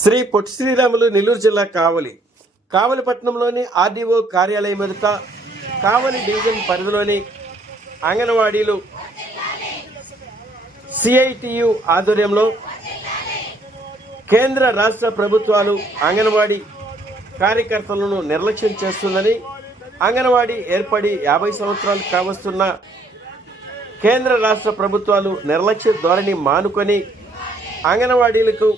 శ్రీ పొట్టి శ్రీరాములు నెల్లూరు జిల్లా కావలి పట్టణంలోని ఆర్డీఓ కార్యాలయం ఎదుట కావలి డివిజన్ పరిధిలోని అంగన్వాడీలు సిఐటియు ఆధ్వర్యంలో కేంద్ర రాష్ట్ర ప్రభుత్వాలు అంగన్వాడీ కార్యకర్తలను నిర్లక్ష్యం చేస్తుందని, అంగన్వాడీ ఏర్పడి 50 సంవత్సరాలు కావస్తున్న కేంద్ర రాష్ట్ర ప్రభుత్వాలు నిర్లక్ష్య ధోరణి మానుకొని అంగన్వాడీలకు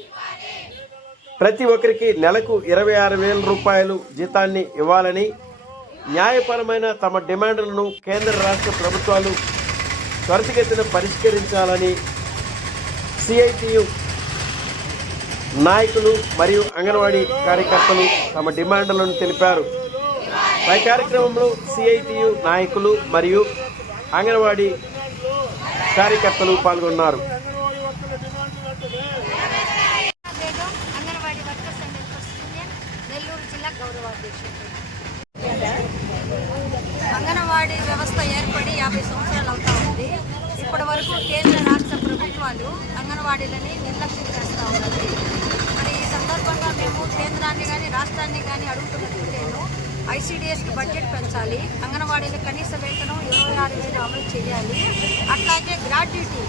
ప్రతి ఒక్కరికి నెలకు 26,000 రూపాయలు జీతాన్ని ఇవ్వాలని, న్యాయపరమైన తమ డిమాండ్లను కేంద్ర రాష్ట్ర ప్రభుత్వాలు త్వరితగతిన పరిష్కరించాలని సిఐటియు నాయకులు మరియు అంగన్వాడీ కార్యకర్తలు తమ డిమాండ్లను తెలిపారు. ఈ కార్యక్రమంలో సిఐటియు నాయకులు మరియు అంగన్వాడీ కార్యకర్తలు పాల్గొన్నారు. అంగన్వాడీ వ్యవస్థ ఏర్పడి 50 సంవత్సరాలు అవుతా ఉంది. ఇప్పటి వరకు కేంద్ర రాష్ట్ర ప్రభుత్వాలు అంగన్వాడీలని నిర్లక్ష్యం చేస్తూ ఉన్నది. మరి ఈ సందర్భంగా మేము కేంద్రాన్ని కానీ రాష్ట్రాన్ని కానీ అడుగుతున్నట్టు ఐసీడీఎస్కి బడ్జెట్ పెంచాలి, అంగన్వాడీల కనీస వేతనం 26,000 అమలు చేయాలి, అట్లాగే గ్రాడ్యుటీ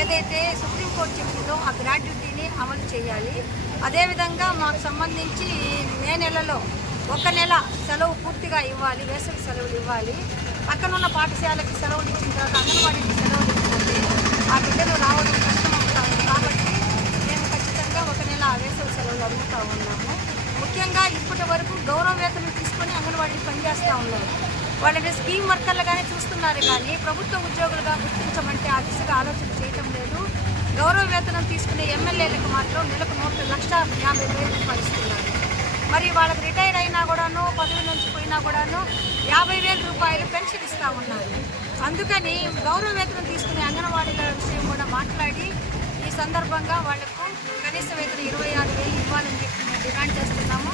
ఏదైతే సుప్రీంకోర్టు చెప్పిందో ఆ గ్రాడ్యుటీని అమలు చేయాలి. అదేవిధంగా మాకు సంబంధించి మే నెలలో 1 నెల సెలవు పూర్తిగా ఇవ్వాలి, వేసవి సెలవులు ఇవ్వాలి. పక్కనున్న పాఠశాలకి సెలవులు ఇచ్చిన తర్వాత అంగన్వాడీకి సెలవులు ఇచ్చిపోతే ఆ బిడ్డలు రావడం కష్టమవుతాము. కాబట్టి మేము ఖచ్చితంగా 1 నెల వేసవి సెలవులు అడుగుతూ ఉన్నాము. ముఖ్యంగా ఇప్పటి వరకు గౌరవ వేతనం తీసుకొని అంగన్వాడీలు పనిచేస్తూ ఉన్నారు. వాళ్ళని స్కీమ్ వర్కర్లుగానే చూస్తున్నారు, కానీ ప్రభుత్వ ఉద్యోగులుగా గుర్తించమంటే ఆ దిశగా ఆలోచన చేయటం లేదు. గౌరవ వేతనం తీసుకునే ఎమ్మెల్యేలకు మాత్రం నెలకు 1,50,000 రూపాయలు ఇస్తున్నారు. మరి వాళ్ళకి రిటైర్ అయినా కూడాను, పదవి నుంచి పోయినా కూడాను 50,000 రూపాయలు పెన్షన్ ఇస్తూ ఉన్నారు. అందుకని గౌరవ వేతనం తీసుకునే అంగన్వాడీల విషయం కూడా మాట్లాడి ఈ సందర్భంగా వాళ్లకు కనీస వేతనం 26,000 ఇవ్వాలని చెప్పి మేము డిమాండ్ చేస్తున్నాము.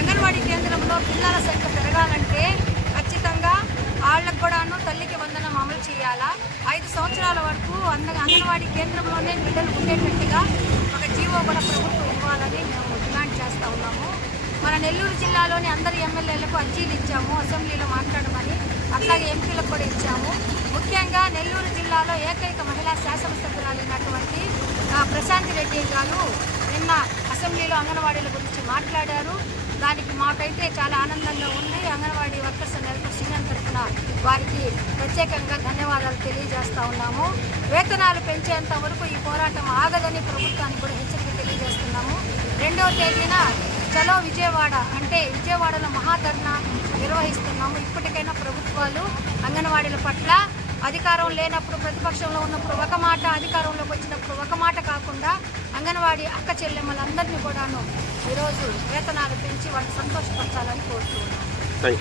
అంగన్వాడీ కేంద్రంలో పిల్లల సంఖ్య పెరగాలంటే ఖచ్చితంగా వాళ్ళకు కూడాను తల్లికి వందనం అమలు చేయాలా. 5 సంవత్సరాల వరకు అంగన్వాడీ కేంద్రంలోనే బిడ్డలు ఉండేటట్టుగా ఒక జీవో కూడా ప్రభుత్వం ఇవ్వాలని మేము డిమాండ్ చేస్తూ ఉన్నాము. మన నెల్లూరు జిల్లాలోని అందరి ఎమ్మెల్యేలకు అర్జీలు ఇచ్చాము, అసెంబ్లీలో మాట్లాడమని. అట్లాగే ఎంపీలకు కూడా ఇచ్చాము. ముఖ్యంగా నెల్లూరు జిల్లాలో ఏకైక మహిళా శాసనసభ్యురాలైనటువంటి ప్రశాంతి రెడ్డి గారు నిన్న అసెంబ్లీలో అంగన్వాడీల గురించి మాట్లాడారు. దానికి మాకైతే చాలా ఆనందంగా ఉంది. Anganwadi workers and helpers union తరఫున వారికి ప్రత్యేకంగా ధన్యవాదాలు తెలియజేస్తూ ఉన్నాము. వేతనాలు పెంచేంత వరకు ఈ పోరాటం ఆగదని ప్రభుత్వానికి కూడా హెచ్చరిక తెలియజేస్తున్నాము. 2వ తేదీన చలో విజయవాడ అంటే విజయవాడలో మహాధర్నా నిర్వహిస్తున్నాము. ఇప్పటికైనా ప్రభుత్వాలు అంగన్వాడీల పట్ల అధికారం లేనప్పుడు, ప్రతిపక్షంలో ఉన్నప్పుడు ఒక మాట, అధికారంలోకి వచ్చినప్పుడు ఒక మాట కాకుండా అంగన్వాడీ అక్క చెల్లెమ్మలందరినీ కూడాను ఈరోజు వేతనాలు పెంచి వాళ్ళని సంతోషపరచాలని కోరుతున్నాను.